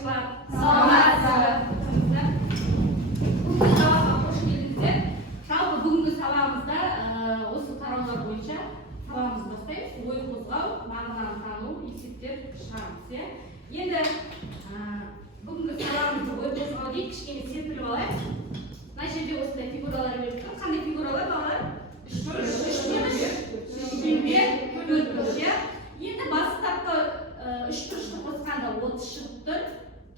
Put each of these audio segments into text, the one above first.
оқушылар, саламатсыздар. Бүгінгі сабаққа қош келдіңіздер. Жалпы бүгінгі сабағымызда осы тараулар бойынша сабағымызды бастаймыз. Ой қозғау, мағынаны тану, есептер шығарамыз. Енді бүгінгі сабағымызды ой қозғау дейді, кішкене серпіліп алайық. Мына жерде осындай фигуралар беріп тұр. Қандай фигуралар балалар? Үшбұрыш, шеңбер, төртбұрыш. Енді басы тапқа үшбұрышты қосқанда 30 шығып тұр.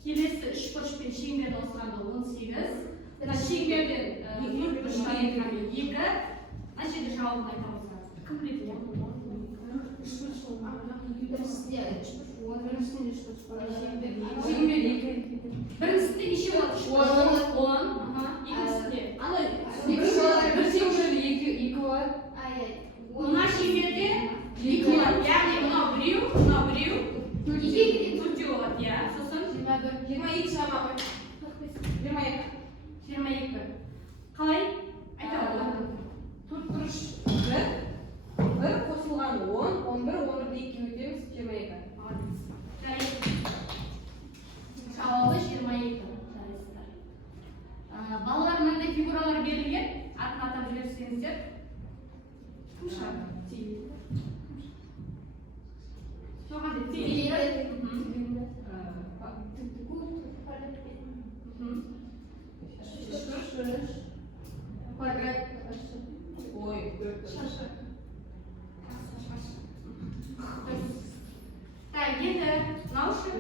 Келесі үшбұрыш пен шеңберді қосқанда 18. Мына шеңберден төртбұрышқа келгенде 2. Мына жерде жауабын айтамыз. Кім біледі? Біріншісінде неше болады? 10. Екіншісінде? Мына шеңберде 2 болады. Яғни мынау біреу, мынау біреу. 2 төртеу болады, иә. Сосын 22 шамалы. 22. Қалай? Айта болады. Төртбұрыш 1 қосылған 10, 11, 11-де 2 өтеміз 22. Жауабы 22. Балалар мынандай фигуралар берілген. Атын атап жіберсеңіздер. Кім шығады? Соған деп Квадрат. Ой, шашы. Так, енді наушы,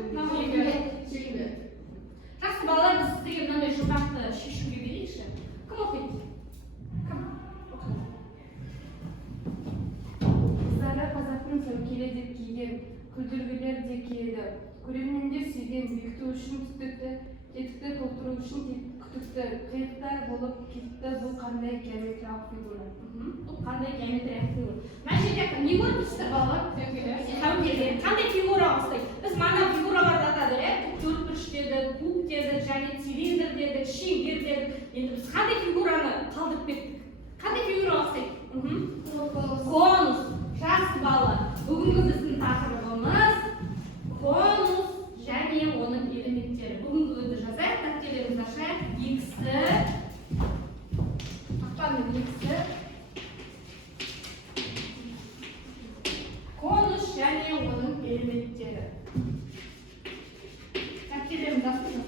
жақсы балалар, біз сіздерге мынандай жұмбақты шешуге берейікші. Кім оқиды? Қыздары қазақтың сәукеле деп киген, күлдіргілер де киеді. Көрермендер сүйген бекіту үшін түтікті, тетікті толтыру үшін күтікті, қиықтар болып кетті. Бұл қандай геометриялық фигура? Бұл қандай геометриялық фигура? Мына жерде не көріп тұрсыздар балалар? Сәукеле. Қандай фигура ұқсайды? Біз мана фигураларды атадық, төртбұрыш дедік, куб дедік, және цилиндр дедік, шеңбер дедік. Енді біз қандай фигураны қалдырып кеттік? Қандай фигура ұқсайды? Конус. Жақсы балалар. Бүгінгі біздің тақырыбымыз конус және оның элементтері. Бүгінгі күнді жазайық, дәптерлерімізді ашайық. X-ті, ақпанның X-ті, конус және оның элементтері. Дәптерлерімізді ашайық.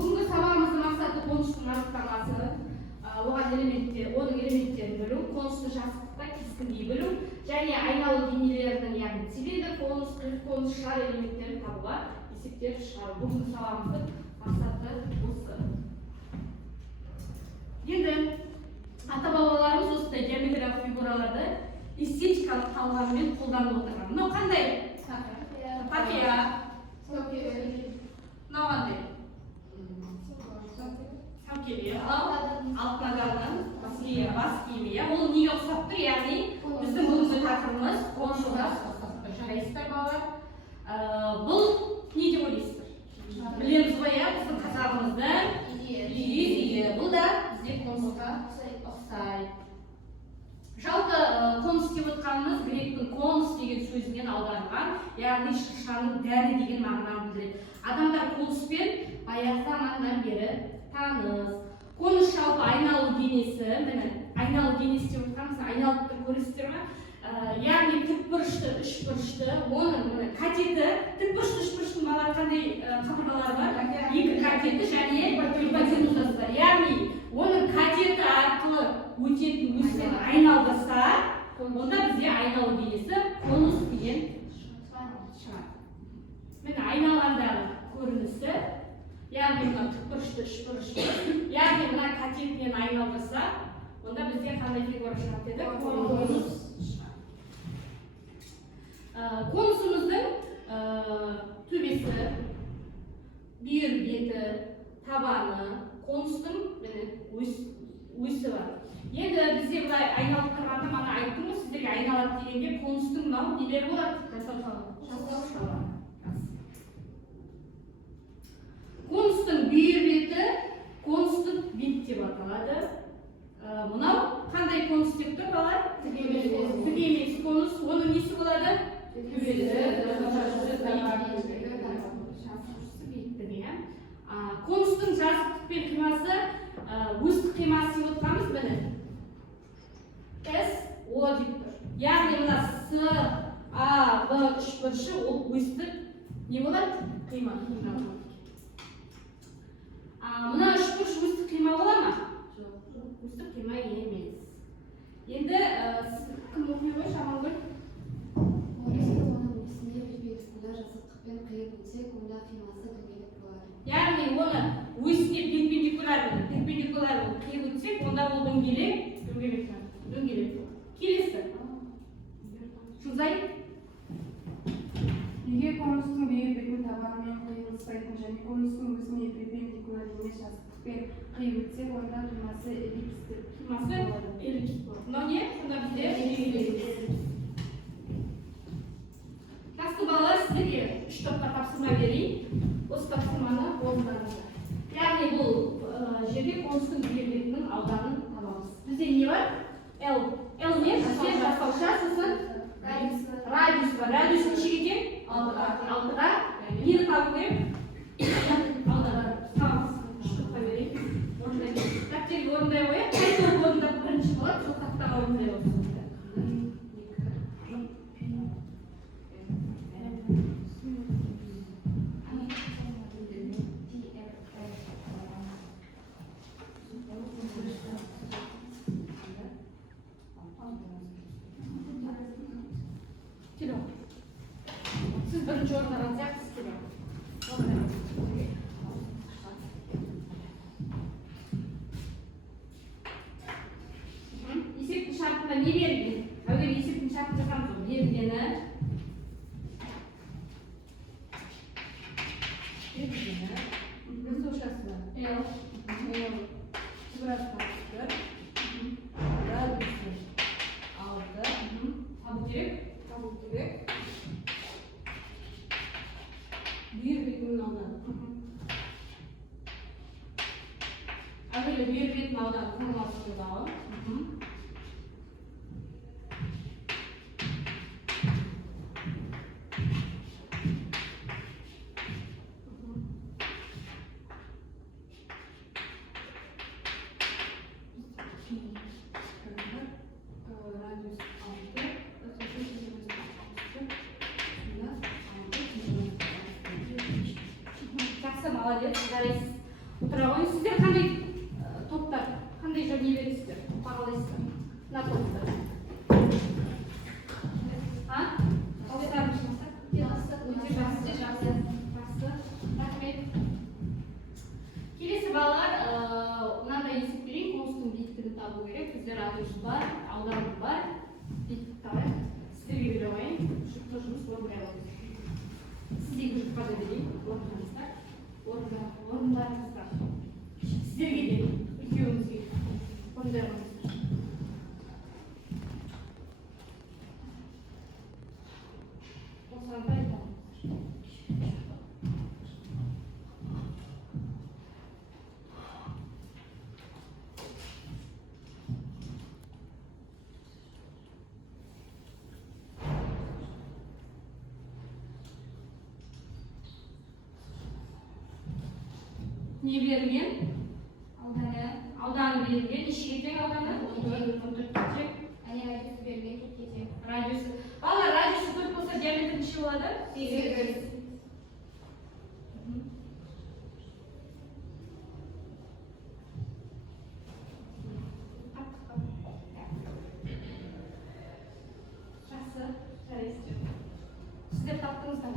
Бүгінгі сабағымыздың мақсаты конустың анықтамасы, оған оның элементтерін білу, конусты жазықтықта кескіндей білу, және айналу денелерінің, яғни цилиндр, конус, қиық конус, шар элементтерін табуға есептер шығару. Бүгінгі сабағымыздың мақсаты осы. Енді ата-бабаларымыз осындай геометриялық фигураларды эстетикалық талғаммен қолданып отырған. Мынау қандай? Папия. Мынау қандай? Сәукеле. Алтын адамның бас киімі. Ол неге ұқсап тұр? Яғни біздің бүгінгі тақырыбымыз конусқа ұқсап тұр. Жарайсыздар балалар. Бұл не деп ойлайсыздар? Білеміз ғой, біздің қазағымыздың үйі. Бұл да бізде конусқа ұқсайды. Жалпы конус деп отқанымыз гректің конус деген сөзінен аударылған, яғни шыршаның дәні деген мағынаны білдіреді. Адамдар конуспен баяғы заманнан бері таныс. Конус жалпы айналу денесі, міне айналу денесі деп отқанымыз, айналып тұр, көресіздер ме? Яғни тікбұрышты, үшбұрышты, оның катеті, тікбұрышты, үшбұрыштың балалар қандай қабырғалары бар? 2 катеті және гипотенузасы бар. Яғни оның катеті арқылы өтетін өскен айналдырса, онда бізде айналу денесі конус деген шығады. Міне айналғандағы көрінісі, яғни мына тікбұрышты, үшбұрышты, яғни мына катетінен айналдырса, онда бізде қандай фигура шығады деді? Конус шығады. Конусымыздың төбесі, бүйір беті, табаны, конустың өсі бар. Енді бізде бұлай айналып тұрғанда мана айттым ғой сіздерге айналады дегенде конустың мынау нелері болады? Жасаушалар. иә. Конустың жазықтық пен қимасы өстік қимасы деп отырғанымыз міне. С, О деп тұр. Яғни мына С, А, Б, үшбұрышы ол өстік не болады? Қима. Мына үшбұрыш өстік қима бола ма? Өстік қима емес. Енді кім оқи қойшы Амангүл? Яғни оны өсіне перпендикуляр қиып өтсек, онда ол дөңгелек. Келесі. Шузай? Егер конустың бейір бетін табанымен қиылыспайтын және конустың өзіне перпендикуляр емес жазықтықпен қиып өтсек, онда қимасы эллипстік. Қимасы эллипс болады. Мынау не? Сонда бізде жақсы балалар, сіздерге 3 топқа тапсырма берейін. Осы тапсырманы орындарыңыздар. Яғни бұл жерде конустың бейір бетінің ауданын табамыз. Бізде не бар? L не? Бізде жасауша, сосын радиус бар. Радиус нешеге тең? 6-ға. Нені табу керек? Аудан. Табамыз. 3 топқа берейін. Дәптерге орындай қояйық. Қайсы орындап бірінші болады, сол тақтаға орындай қойсын. Siz birinci orada alacaksınız ki есептің шартында не берілген? Әуелі есептің шартын жасамыз. Берілгені Высошасы бар. L Температурасы радиусы 6. табу керек. Табу керек. Бүйір бетінің ауданы. Әуелі бүйір бетінің ауданы құрылмасы туралы. Радиус 6. Жақсы, молодец, жарайсыз. Отыра қойыңыз. Сіздер қандай топтар, қандай не бересіздер? Бағалайсыздар. Мына топтар. Өте жақсы. Рахмет. Келесі балалар, мынандай есеп берейін. Конустың биіктігін табу керек. Бізде радиус бар, ауданы бар. Биіктік табайық. Сіздерге бере қойайын. Жүкті жұмыс орындай қойыңыз. Сіздегі жүкпада берейін. Орындарыңыздар. Сіздерге де, екеуіңізге орындай қойыңыздар. Осыларды айтамын. Не берілген? Ауданы берілген. Нешеге тең ауданы? 14-ге тең. Радиусы. Балалар, радиусы 4 болса, диаметрі неше болады? 8. Жақсы, жарайсыздар. Сіздер таптыңыздар.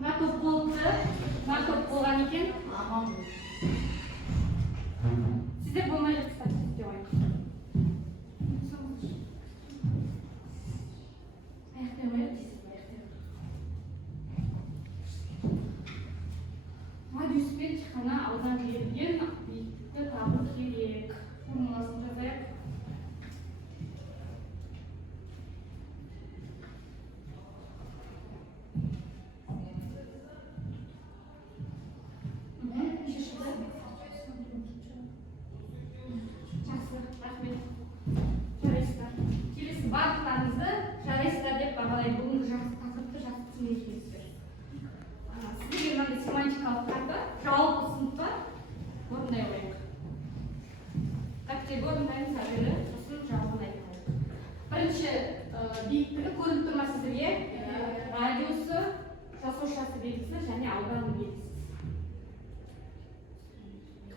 Мына топ болған екен. Сіздер болмай жатсыздар, істеп қойыңыз. Аяқтай қояйық дейсіз, радиус пен тек қана аудан берілген биіктікті табу керек. Формуласын жазайық.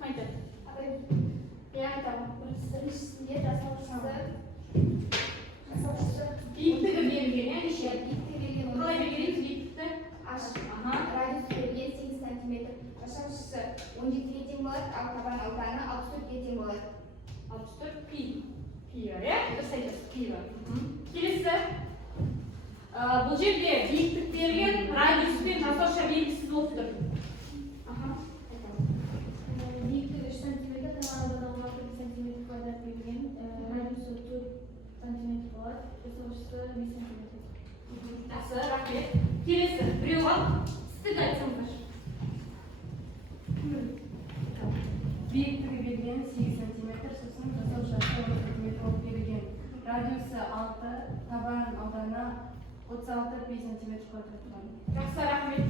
Haydi. Ben айтамын. Біріншісінде жасаушысы Биіктігі берілген, иә, неше? биіктігі берген Қалай берген биіктікті? радиусы берілген 8 сантиметр. Жасаушысы 17-ге тең болады, ал табан ауданы 64-ге тең болады. 64 пи. Пи бар, иә? Дұрыс айтасыз, пи бар. Келесі. Бұл жерде биіктік берілген, радиус пен жасауша белгісіз болып тұр. Биіктігі 3 сантиметр, табан ауданы 16 сантиметр квадрат берілген. Радиусы 4 сантиметр болады, жасаушысы 5 сантиметр. Жақсы, рахмет. Келесі. Біреу ал. Сізді айтсаңыздар. Биіктігі берген 8 сантиметр, сосын жасаушасы 10 сантиметр болып берілген. Радиусы 6, табан ауданы 36,5 сантиметр квадрат болады. Жақсы, рахмет.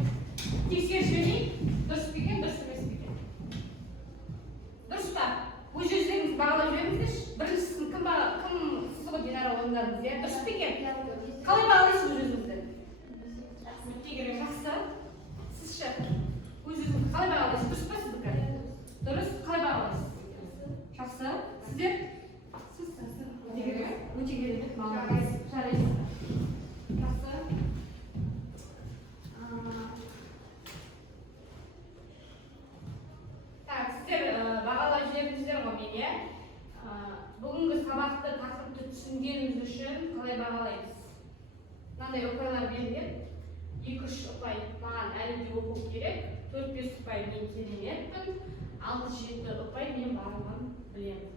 Тексеріс жөней. Дұрыс па екен, дұрыс емес пе екен? Дұрыс па? Өз өздеріңіз бағалап жіберіңіздерші. Біріншісін кім сіз ғой Динара ойындарыңыз, иә? Дұрыс па екен? Қалай бағалайсыз өз өзіңізді? Жақсы. Сіз ше? Өз өзіңізді қалай бағалайсыз? Дұрыс па сіздікі? Дұрыс. Қалай бағалайсыз? Жақсы. Сіздер? Сіз өте керемет бағалайсыз. Жарайсыз. Жақсы. Так, сіздер бағалап жібердіңіздер ғой мен, иә? Бүгінгі сабақты тақырыпты түсінгеніміз үшін қалай бағалаймыз? Мынандай ұпайлар берілген. 2-3 ұпай маған әлі де оқу керек. 4-5 ұпай мен кереметпін. 6-7 ұпай мен барлығын білемін.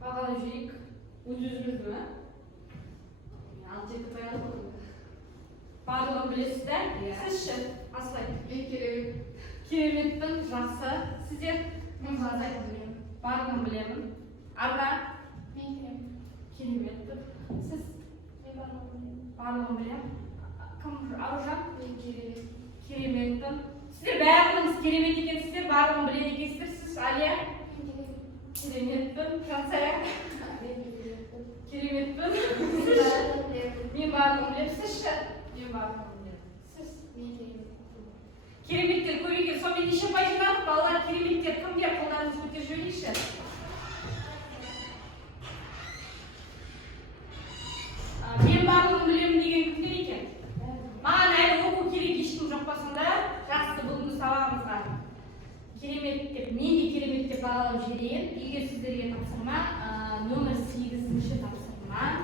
Бағалап жүйік. Өз-өзімізді ме? 6-7 ұпай алдым. Барлығын білесіздер? Сіз ше? Асылай. Мен керемет. Кереметпін, жақсы. Сіздер? Мен барлығын білемін. Барлығын білемін. Арна? Мен керемет. Кереметпін. Сіз? Мен барлығын білемін. Барлығын білемін. Кім? Аружан? Мен керемет. Кереметпін. Сіздер барлығыңыз керемет екенсіздер, барлығын біледі екенсіздер. Сіз Алия? Кереметпін. Жансая? Кереметпін. Сіз? Мен барлығын білемін. Сіз ше? Мен барлығын білемін. Сіз? Мен керемет. Кереметтер көбейген. Сонымен неше ұпай жинадық? Балалар кереметтер кімдер? Қолдарыңызды көтеріп жіберейікші. Мен барлығын білемін деген кімдер екен? Маған әлі оқу керек ешкім жоқ па сонда? Жақсы, бүгінгі сабағымызға керемет деп, мен де керемет деп бағалап жіберейін. Егер сіздерге тапсырма, нөмір 8-ші тапсырма.